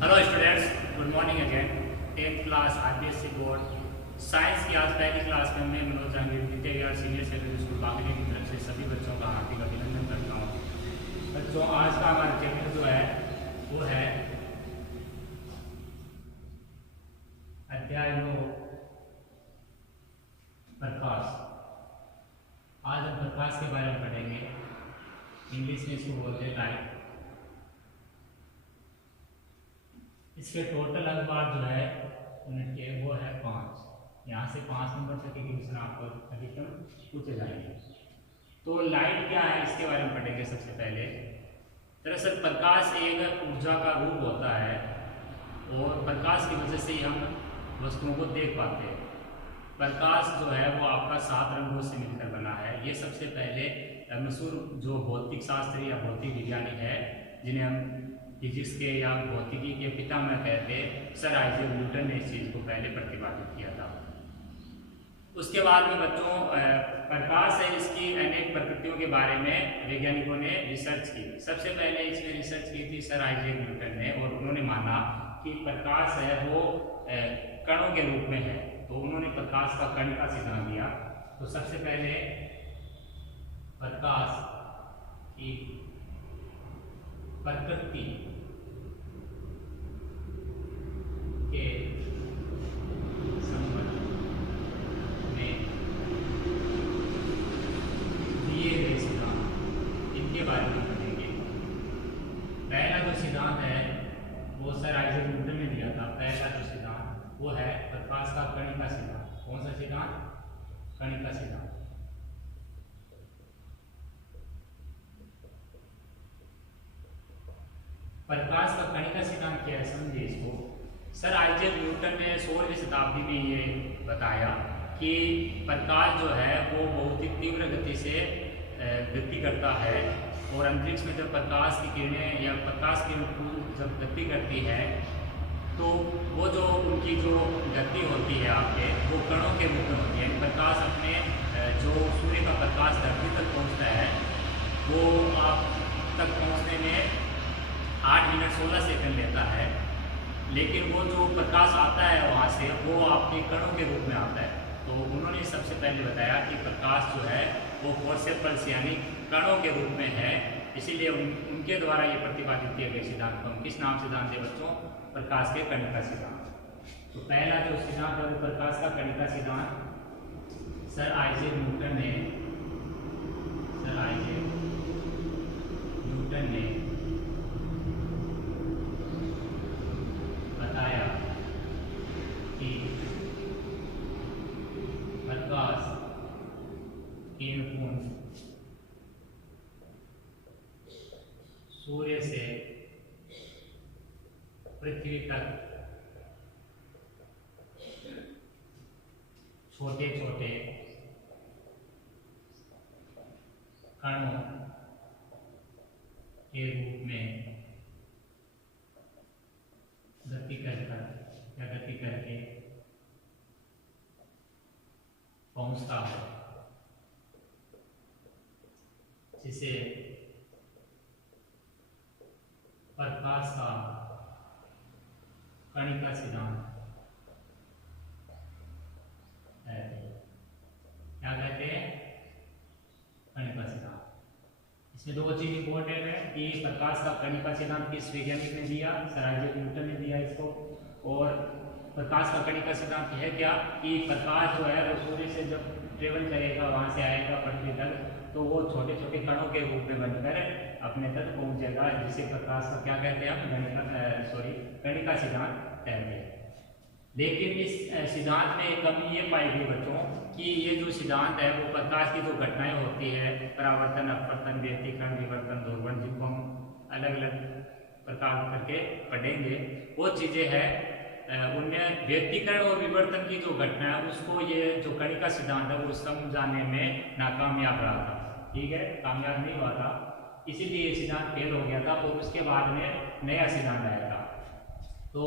Hello students, good morning again. 10th class IPSC board science की आज पहली class में मैं मनोज जहांगीर द्वितीय विहार सीनियर सेकेंडरी स्कूल बागली की तरफ से सभी बच्चों का हार्दिक अभिनंदन करता हूँ। बच्चों, आज का हमारा चैप्टर जो है वो है अध्याय 9 प्रकाश। आज हम प्रकाश के बारे में पढ़ेंगे। इंग्लिश में इसको बोलते हैं लाइट। इसके टोटल अनुपात जो है यूनिट के वो है 5। यहाँ से 5 नंबर तक के क्वेश्चन आपको अधिकतम पूछे जाएंगे। तो लाइट क्या है इसके बारे में पढ़ेंगे। सबसे पहले दरअसल प्रकाश एक ऊर्जा का रूप होता है और प्रकाश की वजह से ही हम वस्तुओं को देख पाते हैं। प्रकाश जो है वो आपका 7 रंगों से मिलकर बना है। ये सबसे पहले मशहूर जो भौतिक शास्त्री या भौतिक वैज्ञानिक है, जिन्हें हम फिजिक्स के या भौतिकी के पितामह कहते हैं, सर आइजैक न्यूटन ने इस चीज़ को पहले प्रतिपादित किया था। उसके बाद में बच्चों प्रकाश है, इसकी अनेक प्रकृतियों के बारे में वैज्ञानिकों ने रिसर्च की। सबसे पहले इसमें रिसर्च की थी सर आइजैक न्यूटन ने, और उन्होंने माना कि प्रकाश है वो कणों के रूप में है। तो उन्होंने प्रकाश का कण का सिद्धांत दिया। तो सबसे पहले प्रकाश की प्रकृति के संबंध में दिए गए सिद्धांत, इनके बारे में पढ़ेंगे। पहला जो सिद्धांत है वो सर आइजैक न्यूटन ने दिया था। पहला जो सिद्धांत वो है प्रकाश का कणिका सिद्धांत। कौन सा सिद्धांत? कणिका सिद्धांत। प्रकाश का कणिका सिद्धांत क्या है, समझिए इसको। सर आइजैक न्यूटन ने 16वीं शताब्दी में ये बताया कि प्रकाश जो है वो बहुत ही तीव्र गति से गति करता है, और अंतरिक्ष में जब प्रकाश की किरणें या प्रकाश की जब गति करती है तो वो जो उनकी जो गति होती है आपके, वो कणों के रूप में होती है। प्रकाश अपने जो सूर्य का प्रकाश धरती तक पहुंचता है वो आप तक पहुंचने में 8 मिनट 16 सेकंड लेता है, लेकिन वो जो प्रकाश आता है वहाँ से वो आपके कणों के रूप में आता है। तो उन्होंने सबसे पहले बताया कि प्रकाश जो है वो फोर्सेपल्स यानी कणों के रूप में है। इसीलिए उनके द्वारा ये प्रतिपादित किए गए सिद्धांत को हम किस नाम सिद्धांत है बच्चों? प्रकाश के कणिका सिद्धांत। तो पहला जो सिद्धांत है वो प्रकाश का कणिका सिद्धांत सर आइजैक न्यूटन ने बताया कि प्रकाश किरणपुंज सूर्य से पृथ्वी तक छोटे छोटे कणों के रूप में गति करके पहुंचता है, जिसे प्रकाश का कणिका सिद्धांत है। क्या कहते हैं? कणिका सिद्धांत। इसमें दो चीज इंपॉर्टेंट है कि प्रकाश का कणिका सिद्धांत किस वैज्ञानिक ने दिया? सर आइजैक न्यूटन ने दिया इसको। और प्रकाश का कणिका सिद्धांत है क्या कि प्रकाश जो है वो सूर्य से जब ट्रेवल करेगा, वहां से आएगा पृथ्वी तक, तो वो छोटे छोटे कणों के रूप में बनकर अपने तक पहुंचेगा, जिसे प्रकाश का क्या कहते हैं हम? कणिका सिद्धांत कहते हैं। लेकिन इस सिद्धांत में एक कमी ये पाई गई बच्चों कि ये जो सिद्धांत है वो प्रकाश की जो घटनाएं होती है, परावर्तन, अपवर्तन, व्यतिकरण, विवर्तन, ध्रुवण, जिनको हम अलग अलग प्रकार करके पढ़ेंगे, वो चीजें हैं उनमें व्यतिकरण और विवर्तन की जो घटना है उसको ये जो कणिका सिद्धांत है वो समझाने में नाकामयाब रहा था। ठीक है, कामयाब नहीं हुआ था, इसीलिए ये सिद्धांत फेल हो गया था। और उसके बाद में नया सिद्धांत आया था। तो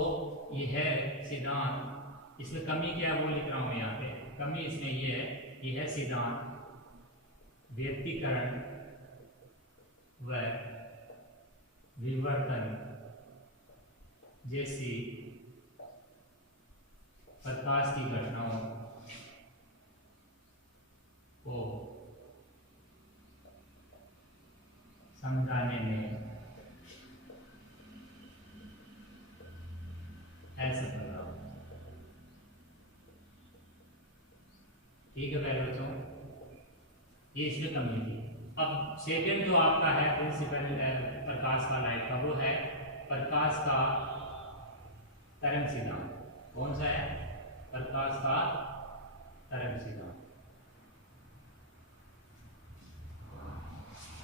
यह सिद्धांत, इसमें कमी क्या है वो लिख रहा हूं यहाँ पे। कमी इसमें यह है कि यह सिद्धांत व्यतिकरण व विवर्तन जैसी प्रकाश की घटनाओं को समझाने में असफल रहा। ठीक है पहले बच्चों, ये इसमें कमी थी। अब सेकंड जो आपका है प्रिंसिपल प्रकाश का, लाइट का, वो है प्रकाश का तरंग सिद्धांत। कौन सा है? प्रकाश का तरंग सिद्धांत।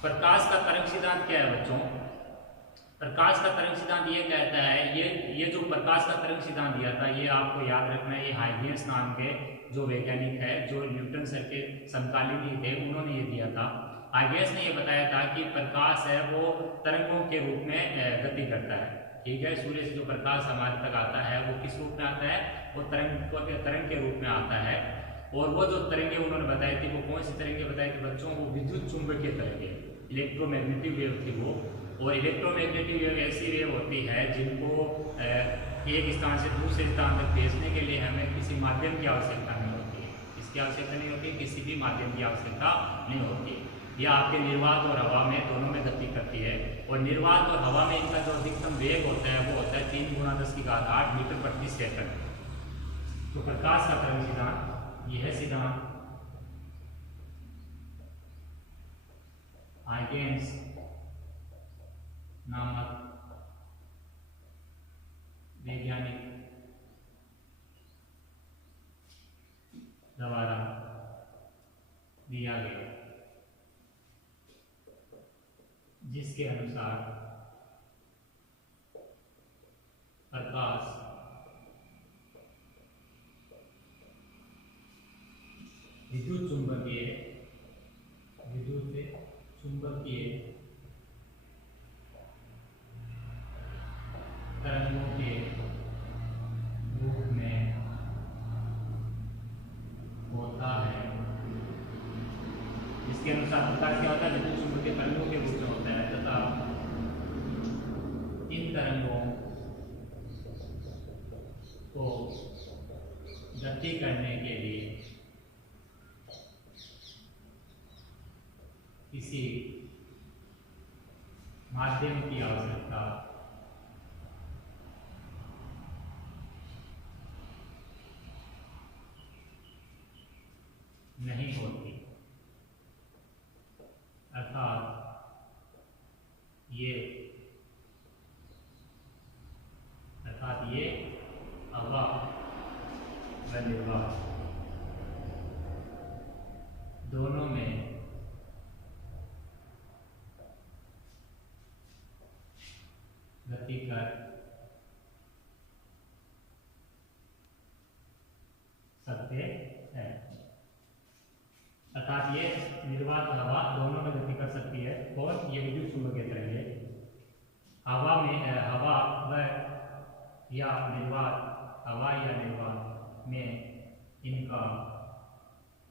प्रकाश का तरंग सिद्धांत क्या है बच्चों? प्रकाश का तरंग सिद्धांत ये कहता है, ये जो प्रकाश का तरंग सिद्धांत दिया था, ये आपको याद रखना है, ये हाइगेंस नाम के जो वैज्ञानिक है, जो न्यूटन सर के समकालीन ही थे, उन्होंने ये दिया था। हाइगेंस ने ये बताया था कि प्रकाश है वो तरंगों के रूप में गति करता है। ठीक है, सूर्य से जो प्रकाश हमारे तक आता है वो किस रूप में आता है? वो तरंग के रूप में आता है। और वो जो तरंगे उन्होंने बताई थी, वो कौन सी तरंगे बताई थी बच्चों? वो विद्युत चुंबकीय तरंगे, इलेक्ट्रोमैग्नेटिक वेव थी वो। और इलेक्ट्रोमैग्नेटिक वेव ऐसी वेव होती है जिनको एक स्थान से दूसरे स्थान तक भेजने के लिए हमें किसी माध्यम की आवश्यकता नहीं होती है। इसकी आवश्यकता नहीं होती, किसी भी माध्यम की आवश्यकता नहीं होती। यह आपके निर्वात और हवा में दोनों में गति करती है। और निर्वात और हवा में इनका जो अधिकतम वेग होता है वो होता है 3 × 10⁸ मीटर प्रति सेकंड। तो प्रकाश का तरंग सिद्धांत, यह सिद्धांत हाइगेंस नामक वैज्ञानिक द्वारा दिया गया, जिसके अनुसार प्रकाश विद्युत चुंबकीय तरंगों के रूप में होता है। इसके अनुसार प्रकाश क्या होता है? विद्युत चुंबकीय तरंगों के रूप में होता है तथा इन तरंगों को गति करने के लिए किसी माध्यम की आवश्यकता नहीं होती। अर्थात ये हवा व निर्वात दोनों में गति कर सकते हैं। अर्थात ये निर्वात हवा दोनों में गति कर सकती है। और ये विद्युत चुंबकीय तरंगे हवा या निर्वात में इनका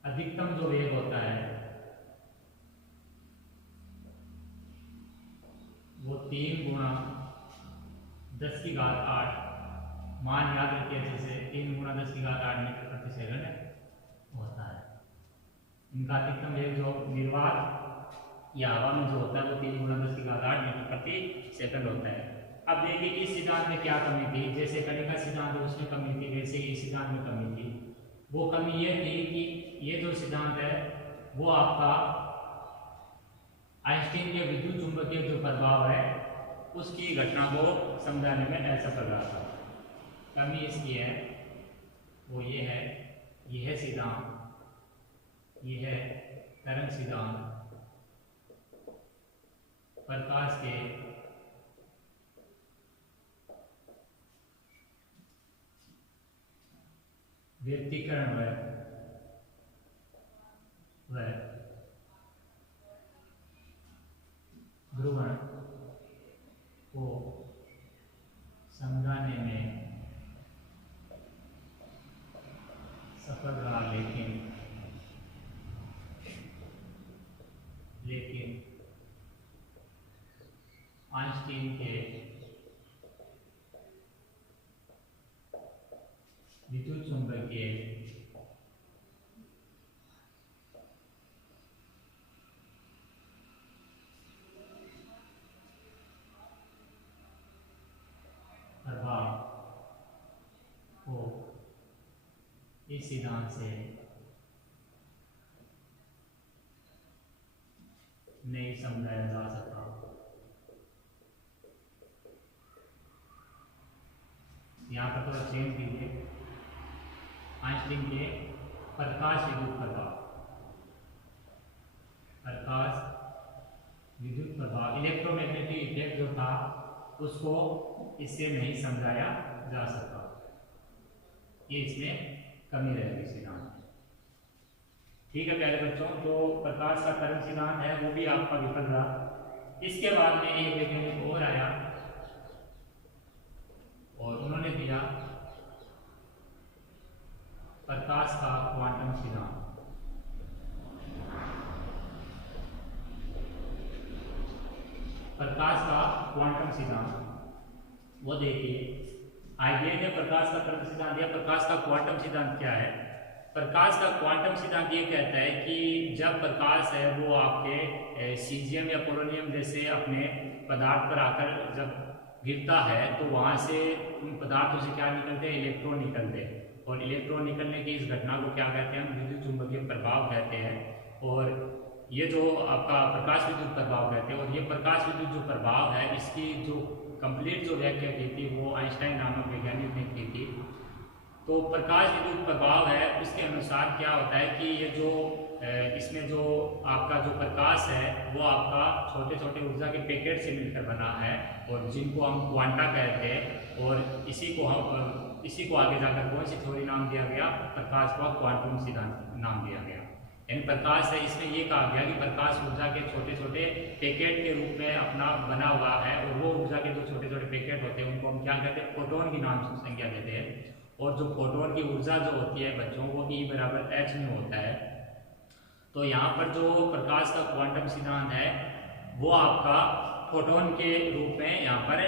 अधिकतम जो वेग होता है वो 3 × 10⁸, मान याद रखिए अच्छे से, 3 × 10⁸ मीटर प्रति सेकंड होता है। इनका अधिकतम वेग जो निर्वात या हवा में जो होता है वो 3 × 10⁸ मीटर प्रति सेकंड होता है। अब देखिए इस सिद्धांत में क्या कमी थी? जैसे कणिका सिद्धांत है उसमें कमी थी, वैसे ही इस सिद्धांत में कमी थी। वो कमी ये थी कि ये जो सिद्धांत है वो आपका आइंस्टीन के विद्युत चुंबकीय जो प्रभाव है उसकी घटना को समझाने में असफल रहा था। कमी इसकी है वो ये है, यह सिद्धांत, यह तरंग सिद्धांत प्रकाश के व्यतिकरण व ध्रुवण को समझाने में सफल रहा, लेकिन आइंस्टीन के विद्युत चुंबकीय प्रभाव को इस सिद्धांत से नहीं समझाया जा सकता। यहाँ पर थोड़ा चेंज कीजिए। आइंस्टीन के प्रकाश विद्युत प्रभाव, प्रकाश विद्युत प्रभाव, इलेक्ट्रोमैग्नेटिक इफेक्ट जो था उसको इससे नहीं समझाया जा सकता। ये इसमें कमी रहेगी सिद्धांत। ठीक है प्यारे बच्चों, तो प्रकाश का तरंग सिद्धांत है वो भी आपका विफल रहा। इसके बाद में एक वैज्ञानिक और आया और उन्होंने दिया प्रकाश का क्वांटम सिद्धांत। प्रकाश का क्वांटम सिद्धांत, वो देखिए आइडिया ने प्रकाश का तरंग सिद्धांत दिया। प्रकाश का क्वांटम सिद्धांत क्या है? प्रकाश का क्वांटम सिद्धांत ये कहता है कि जब प्रकाश है वो आपके सीजियम या पोलोनियम जैसे अपने पदार्थ पर आकर जब गिरता है तो वहाँ से उन पदार्थों से क्या निकलते हैं? इलेक्ट्रॉन निकलते हैं। और इलेक्ट्रॉन निकलने की इस घटना को क्या कहते हैं? हम विद्युत चुंबकीय प्रभाव कहते हैं। और ये जो आपका प्रकाश विद्युत प्रभाव कहते हैं। और ये प्रकाश विद्युत जो प्रभाव है इसकी जो कंप्लीट जो व्याख्या की थी वो आइंस्टाइन नामक वैज्ञानिक ने की थी। तो प्रकाश विद्युत प्रभाव है उसके अनुसार क्या होता है कि ये जो इसमें जो आपका जो प्रकाश है वो आपका छोटे छोटे ऊर्जा के पैकेट से मिलकर बना है और जिनको हम क्वांटा कहते हैं। और इसी को आगे जाकर कौन सी थ्योरी नाम दिया गया? प्रकाश का क्वांटम सिद्धांत नाम दिया गया। यानी प्रकाश है इसमें ये कहा गया कि प्रकाश ऊर्जा के छोटे छोटे पैकेट के रूप में अपना बना हुआ है। और वो ऊर्जा के जो छोटे छोटे पैकेट होते हैं उनको हम क्या कहते हैं? फोटोन की नाम से संज्ञा देते हैं। और जो फोटोन की ऊर्जा जो होती है बच्चों वो E बराबर h में होता है। तो यहाँ पर जो प्रकाश का क्वांटम सिद्धांत है वो आपका फोटोन के रूप में यहाँ पर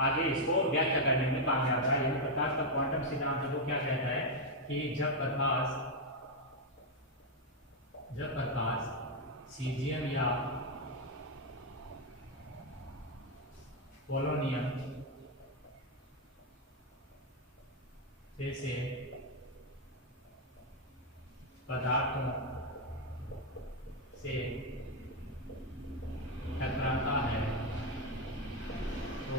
आगे इसको व्याख्या करने में कामयाब है। यानी प्रकाश का क्वांटम सिद्धांत है वो क्या कहता है कि जब प्रकाश सीजियम या पोलोनियम जैसे पदार्थों से टकराता है तो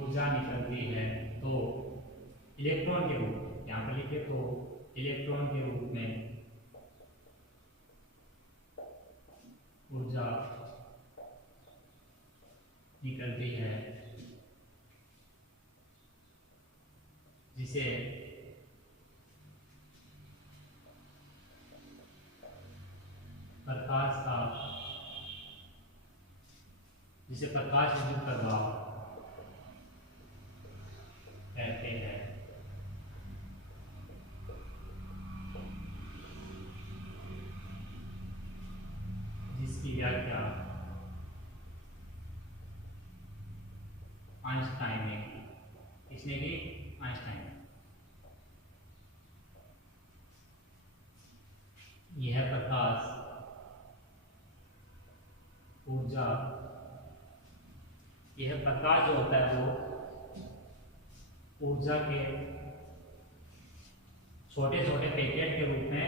ऊर्जा निकलती है। तो इलेक्ट्रॉन के रूप, यहाँ पर लिखे तो इलेक्ट्रॉन के रूप में ऊर्जा निकलती है जिसे प्रकाश विद्युत प्रभाव कहते हैं। जिसकी व्याख्या आइंस्टाइन ने की। किसने की? आइंस्टाइन। यह प्रकाश ऊर्जा, यह प्रकाश जो होता है वो ऊर्जा के छोटे छोटे पैकेट के रूप में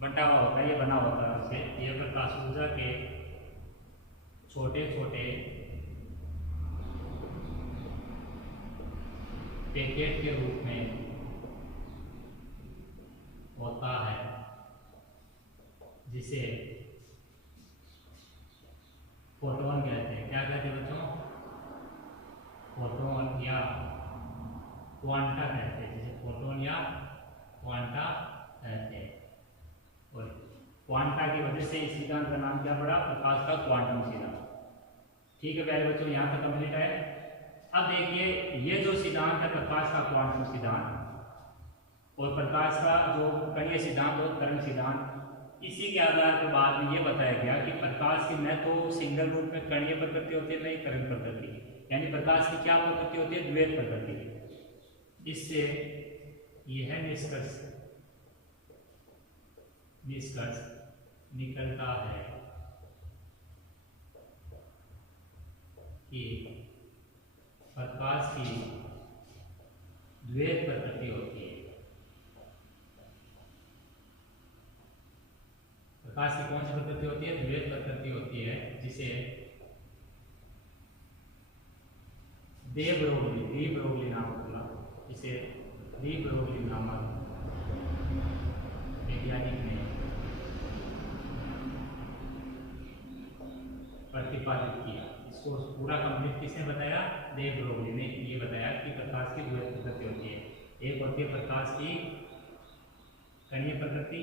बंटा हुआ होता है, ये बना होता है उससे। यह प्रकाश ऊर्जा के छोटे छोटे पैकेट के रूप में होता है जिसे फोटोन कहते हैं। क्या कहते हैं बच्चों? फोटोन या क्वांटा कहते हैं। जैसे फोटोन या क्वांटा कहते हैं। और क्वांटा की वजह से इस सिद्धांत का नाम क्या पड़ा? प्रकाश का क्वांटम सिद्धांत। ठीक है प्यारे बच्चों, यहाँ तक कंप्लीट है। अब देखिए ये जो सिद्धांत है प्रकाश का क्वांटम सिद्धांत और प्रकाश का जो कणीय सिद्धांत और तरंग सिद्धांत, इसी के आधार पर बाद में ये बताया गया कि प्रकाश की न तो सिंगल रूप में कणीय प्रकृति होती है न ही तरंग प्रकृति। यानी प्रकाश की क्या प्रकृति होती है, द्वैत प्रकृति। इससे यह निष्कर्ष निकलता है कि प्रकाश की द्वैत प्रकृति होती है। प्रकाश की कौन सी प्रकृति होती है, द्वैत प्रकृति होती है, जिसे डी ब्रोगली नामक वैज्ञानिक ने प्रतिपादित किया। इसको पूरा कंप्लीट किसने बताया, दे ब्रोगली ने ये बताया कि प्रकाश की द्वैत प्रकृति होती है। एक होती है प्रकाश की कणीय प्रकृति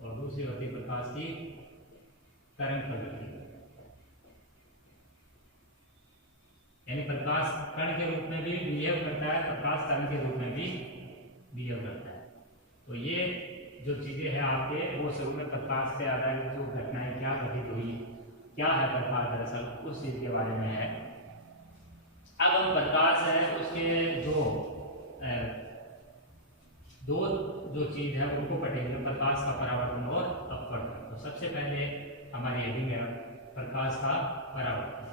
और दूसरी होती है प्रकाश की तरंग प्रकृति। यानी प्रकाश कण के रूप में भी बिहेव करता है, प्रकाश तरंग के रूप में भी बिहेव करता है। तो ये जो चीजें हैं आपके, वो शुरू में प्रकाश से आधारित जो घटनाएं क्या घटित हुई, क्या है प्रकाश दरअसल, उस चीज के बारे में है। अब हम प्रकाश है उसके दो जो चीज है उनको पढ़ेंगे, प्रकाश का परावर्तन और अपवर्तन। तो सबसे पहले हमारी हेडिंग है प्रकाश का परावर्तन।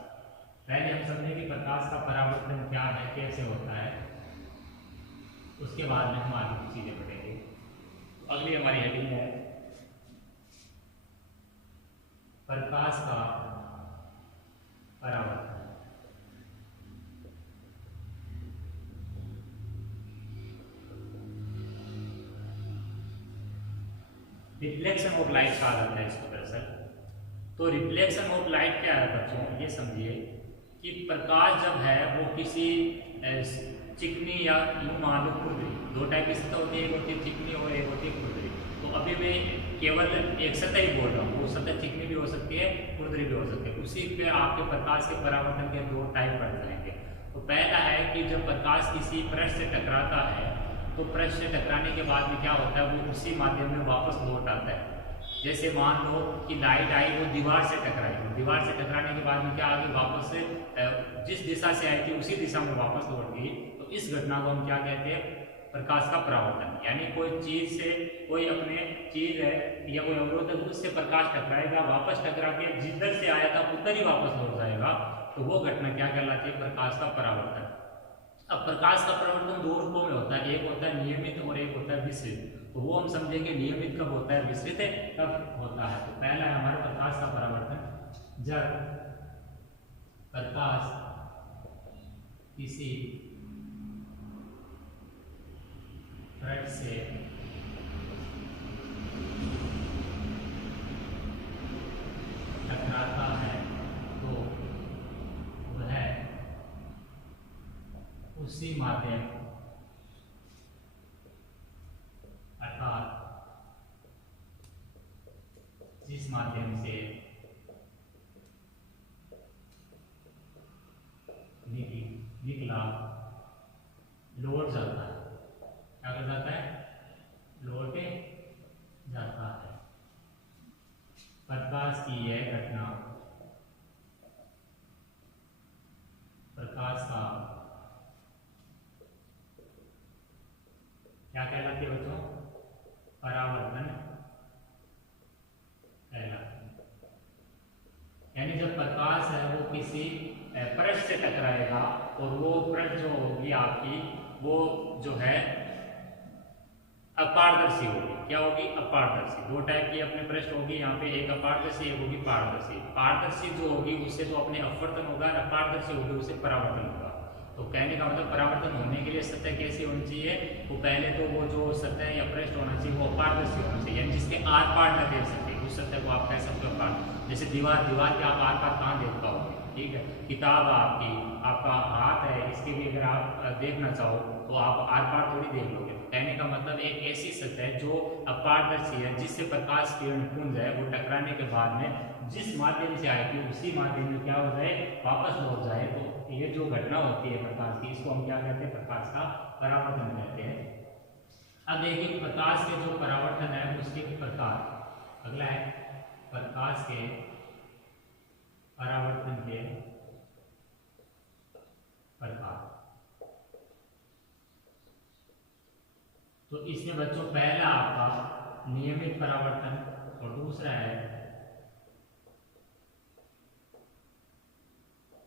पहले हम समझें कि प्रकाश का परावर्तन क्या है, कैसे होता है, उसके बाद में हम आगे की चीजें पढ़ेंगे। अगली हमारी हेडिंग है प्रकाश का परावर्तन। रिफ्लेक्शन ऑफ लाइट कहा जाता है इसको दरअसल। तो रिफ्लेक्शन ऑफ लाइट क्या है बच्चों, ये समझिए कि प्रकाश जब है वो किसी चिकनी या यूं मान लो खुरदरी, दो टाइप की सतह होती है, एक होती है चिकनी और एक होती है खुरदरी। तो अभी मैं केवल एक सतह ही बोल रहा हूँ, वो सतह चिकनी भी हो सकती है, खुरदरी भी हो सकती है। उसी पे आपके प्रकाश के परावर्तन के दो टाइप बढ़ जाएंगे। तो पहला है कि जब प्रकाश किसी पृष्ठ से टकराता है, तो पृष्ठ से टकराने के बाद में क्या होता है, वो उसी माध्यम में वापस लौट आता है। जैसे मान लो कि लाइट आई, वो दीवार से टकराई, दीवार से टकराने के बाद में क्या आगे वापस से जिस दिशा से आई थी उसी दिशा में वापस लौट गई। तो इस घटना को हम क्या कहते हैं, प्रकाश का परावर्तन। यानी कोई चीज से, कोई अपने चीज है या कोई अवरोध है, उससे प्रकाश टकराएगा, वापस टकरा के जिधर से आया था उधर ही वापस लौट जाएगा। तो वो घटना क्या कहलाती है, प्रकाश का परावर्तन। अब प्रकाश का परावर्तन दो रूपों में होता है, एक होता है नियमित और एक होता है विसरित। तो वो हम समझेंगे नियमित कब होता है, विसरित कब होता है। तो पहला है हमारा प्रकाश का परावर्तन, जब प्रकाश किसी पृष्ठ से टकराता है तो वह उसी माध्यम अर्थात जिस माध्यम से निकला लौट जाता है। क्या कर जाता है, लौट जाता है। प्रकाश की यह घटना प्रकाश का क्या कहलाती है बच्चों, परावर्तन कहलाती है। यानी जब प्रकाश है वो किसी पृष्ठ से टकराएगा और वो पृष्ठ जो होगी आपकी, वो जो है अपारदर्शी होगी। क्या होगी, अपारदर्शी। दो टाइप की अपने पृष्ठ होगी, यहाँ पे एक अपारदर्शी, एक होगी पारदर्शी। पारदर्शी जो होगी उससे तो अपने अपवर्तन होगा, अपारदर्शी होगी उससे परावर्तन होगा। तो कहने का मतलब परावर्तन होने के लिए सतह कैसी होनी चाहिए, वो पहले तो वो जो सतह या पृष्ठ होना चाहिए वो अपारदर्शी होना चाहिए, यानी जिसके आर पार न देख सके, उस सतह को आप कह सकते हो अपार। जैसे दीवार के आप आर पार कहाँ देख पाओगे, ठीक है। किताब आपका हाथ है, इसके भी अगर आप देखना चाहो तो आप आर पार थोड़ी देख लोगे। कहने का मतलब एक ऐसी सतह जो अपारदर्शी है, जिससे प्रकाश किरण पुंज है वो टकराने के बाद में जिस माध्यम से आएगी उसी माध्यम में क्या हो जाए, वापस लौट जाए। तो ये जो घटना होती है प्रकाश की, इसको हम क्या कहते हैं, प्रकाश का परावर्तन कहते हैं। अब देखिए प्रकाश के जो परावर्तन है उसके प्रकार। अगला है प्रकाश के परावर्तन के प्रकाश। तो इसमें बच्चों पहला आपका नियमित परावर्तन और दूसरा है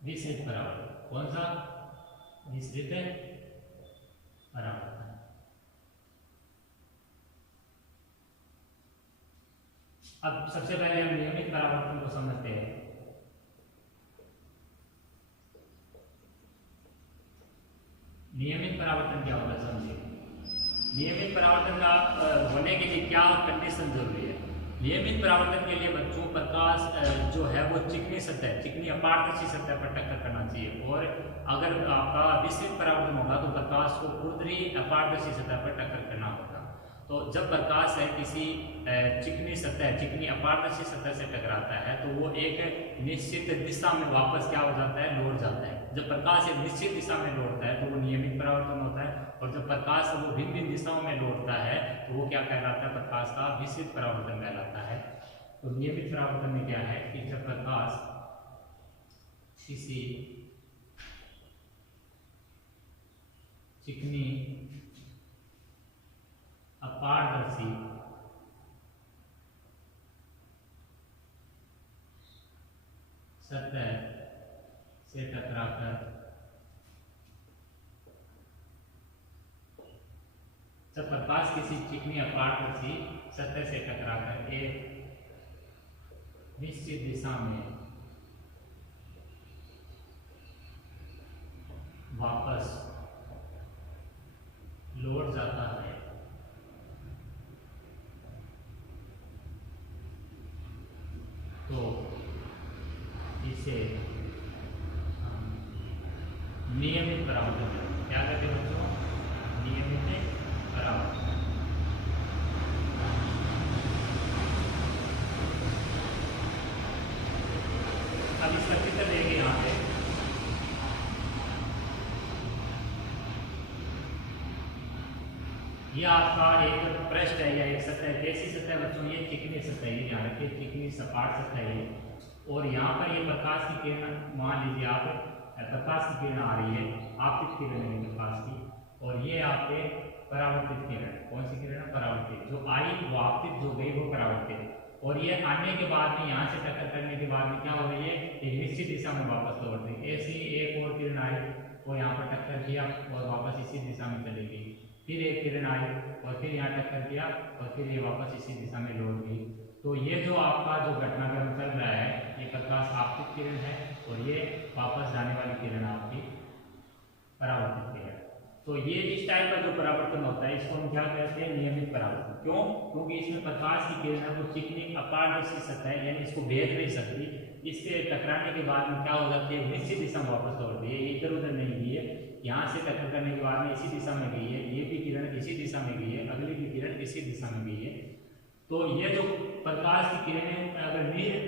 विसरित परावर्तन। कौन सा? विसरित परावर्तन। अब सबसे पहले हम नियमित परावर्तन को समझते हैं। नियमित परावर्तन क्या होता है समझिए। नियमित परावर्तन का होने के लिए क्या कंडीशन जरूरी है? नियमित परावर्तन के लिए बच्चों प्रकाश जो है वो चिकनी सतह, चिकनी अपारदर्शी सतह पर टक्कर करना चाहिए। और अगर आपका विसरित परावर्तन होगा तो प्रकाश को खुरदरी अपारदर्शी सतह पर टक्कर करना होगा। तो जब प्रकाश है किसी चिकनी सतह, चिकनी अपारदर्शी सतह से टकराता है तो वो एक निश्चित दिशा में वापस क्या हो जाता है? लौट जाता है। जब प्रकाश एक निश्चित दिशा में लौटता है तो वो नियमित परावर्तन होता है। और जब प्रकाश वो भिन्न भिन्न दिशाओं में लौटता है तो वो क्या कहलाता है? प्रकाश का विसरित परावर्तन कहलाता है। तो नियमित परावर्तन में क्या है कि जब प्रकाश किसी चिकनी अपारदर्शी सतह से टकराकर, जब प्रकाश किसी चिकनी अपारदर्शी सतह से टकराकर एक निश्चित दिशा में वापस लौट जाता है तो इसे नियमित परावर्तन क्या कहते हैं बच्चों? नियमित परावर्तन। अब इसका चित्र देंगे यहाँ पे। ये आपका एक पृष्ठ है या एक सतह। कैसी सतह बच्चों? ये चिकनी सतह है। ध्यान रखिए चिकनी सपाट सतह है। और यहाँ पर ये प्रकाश की किरण, मान लीजिए आप प्रकाश की किरण आ रही है, आपतित किरण है प्रकाश की, और ये आपके परावर्तित किरण। कौन सी किरण? परावर्तित। जो आई वो आपतित, जो गई वो परावर्तित। और ये आने के बाद में, यहाँ से टक्कर करने के बाद में क्या हो रही है? एक निश्चित दिशा में वापस लौट रही है। ऐसी एक और किरण आई वो यहाँ पर टक्कर किया और वापस इसी दिशा में चली गई। फिर एक किरण आई और फिर यहाँ टक्कर किया और फिर ये वापस इसी दिशा में लौट गई। तो ये जो आपका जो घटनाक्रम चल रहा है, ये प्रकाश आपतित किरण है और ये वापस जाने वाली किरण आपकी परावर्तित किरण। तो ये इस टाइप का जो परावर्तन होता है इसको हम क्या कहते हैं? नियमित परावर्तन। क्यों? क्योंकि इसमें प्रकाश की किरण है वो चिकनी अपारदर्शी सतह है, यानी इसको भेद नहीं सकती। इससे टकराने के बाद में क्या हो जाती है? निश्चित दिशा में वापस लौटती है। इधर उधर नहीं गई है। यहाँ से टक्कर करने के बाद में इसी दिशा में गई है, ये भी किरण इसी दिशा में गई है, अगली भी किरण इसी दिशा में गई है। तो ये जो प्रकाश की किरणें अगर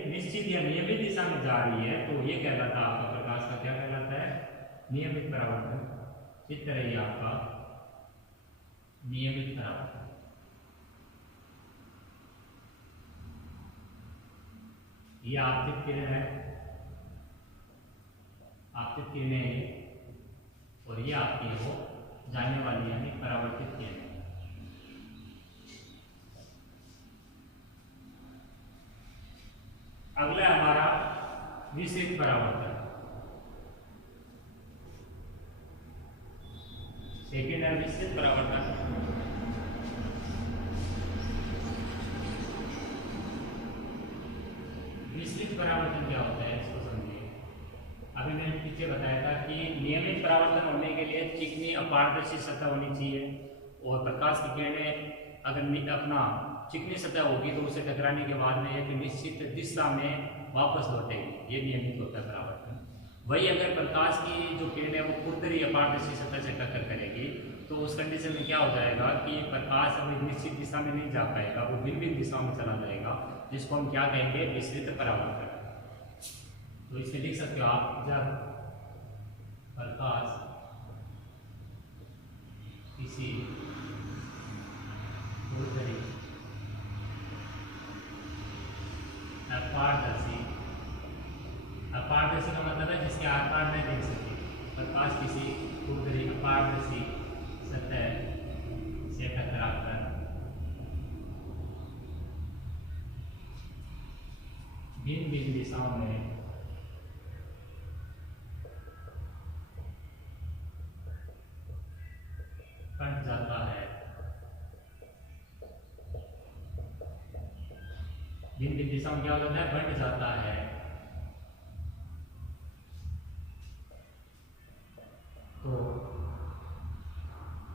निश्चित या नियमित दिशा में जा रही है तो ये कहलाता है आपका प्रकाश का क्या कहलाता है? नियमित परावर्तन। इस तरह ही आपका नियमित परावर्तन। ये आपतित किरण है, आपतित किरणें है ये, और ये आपकी हो जाने वाली यानी परावर्तित किरण। अगला हमारा विसरित परावर्तन। सेकेंड है विसरित परावर्तन। विसरित परावर्तन क्या होता है इसको समझिए। अभी मैंने पीछे बताया था कि नियमित परावर्तन होने के लिए चिकनी अपारदर्शी सतह होनी चाहिए और प्रकाश की किरणें अगर अपना चिकनी सतह होगी तो उसे टकराने के बाद में एक निश्चित दिशा में वापस लौटेगी। ये नियमित होता है परावर्तन। वही अगर प्रकाश की जो किरण है वो खुरदरी अपारदर्शी सतह से टक्कर करेगी तो उस कंडीशन में क्या हो जाएगा कि प्रकाश अब एक निश्चित दिशा में नहीं जा पाएगा, वो भिन्न भिन्न दिशाओं में चला जाएगा, जिसको हम क्या कहेंगे? विसरित परावर्तन। तो इसे लिख सकते हो आप, जब प्रकाश किसी खुरदरी अपारदर्शी, अपारदर्शी का मतलब है जिसके आर पार नहीं देख सकते, प्रकाश किसी ऊपरी अपारदर्शी सतह से टकराकर भिन्न भिन्न दिशाओं में बंट जाता है। भिन्न भिन्न दिशाओं में क्या होता है? बंट जाता है। तो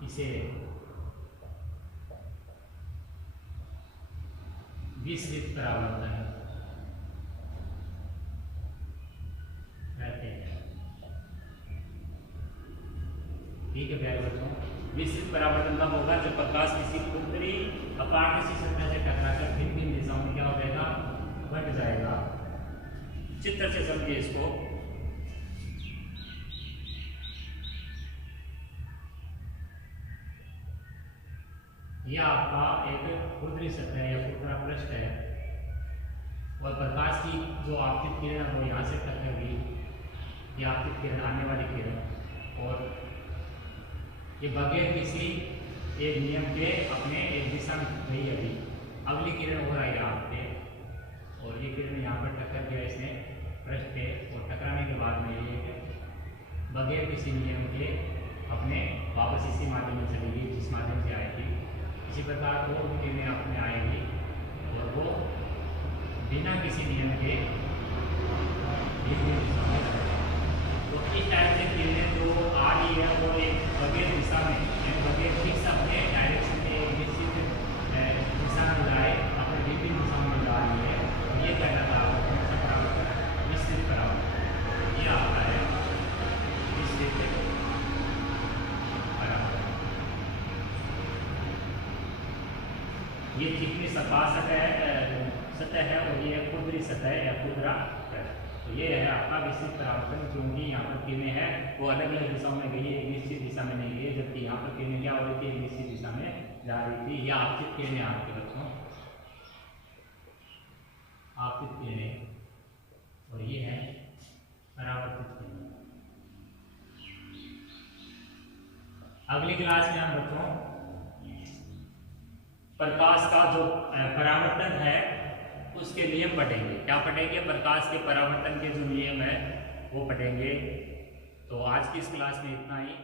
इसे विसरित परावर्तन कहते हैं। ठीक है प्यारे बच्चों, विसरित परावर्तन तब होगा जब प्रकाश किसी उत्तरी अपारदर्शी सतह से टकराकर भिन्न भिन्न दिशाओं में क्या हो जाएगा? बंट जाएगा। चित्र से समझिए इसको। यह आपका एक ऊपरी सतह या ऊपरा पृष्ठ है और प्रकाश की जो आपतित किरण है वो यहाँ से टकरा गई, ये आपतित किरण आने वाली किरण, और ये बगैर किसी एक नियम के अपने एक दिशा में गई। अभी अगली किरण हो रही है यहाँ पे, और ये किरण यहाँ पर टक्कर गया इसने पृष्ठ पे, और टकराने के बाद में ये बगैर किसी नियम के अपने वापस इसी माध्यम में चली गई जिस माध्यम से आई थी। इसी प्रकार वो किरणें अपने आएगी और वो बिना किसी नियम के तो इस टाइप से किरणें जो आ रही है वो एक बगैर दिशा में यानी बगैर फिक्स अपने डायरेक्शन में एक निश्चित दिशा में जाए, अपने विभिन्न दिशाओं में जा रही है। और ये कहलाता है परावर्तन, विस्तृत परावर्तन। ये आता है विस्तृत परावर्तन। ये चिकनी सतह है और ये खुरदरी सतह या खुरदरा है। तो ये है आपका विस्तृत परावर्तन, क्योंकि यहाँ पर किरणें हैं वो अलग अलग दिशाओं में गई है, एक निश्चित दिशा में नहीं गई, जबकि यहाँ पर किरणें क्या हो रही थी? एक निश्चित दिशा में जा रही थी। यह आपतित किरणें आपके बच्चों, आपतित किरणें, और ये है परावर्तित किरणें। अगली क्लास में हम बच्चों प्रकाश का जो परावर्तन है उसके नियम पढ़ेंगे। क्या पढ़ेंगे? प्रकाश के परावर्तन के जो नियम है वो पढ़ेंगे। तो आज की इस क्लास में इतना ही।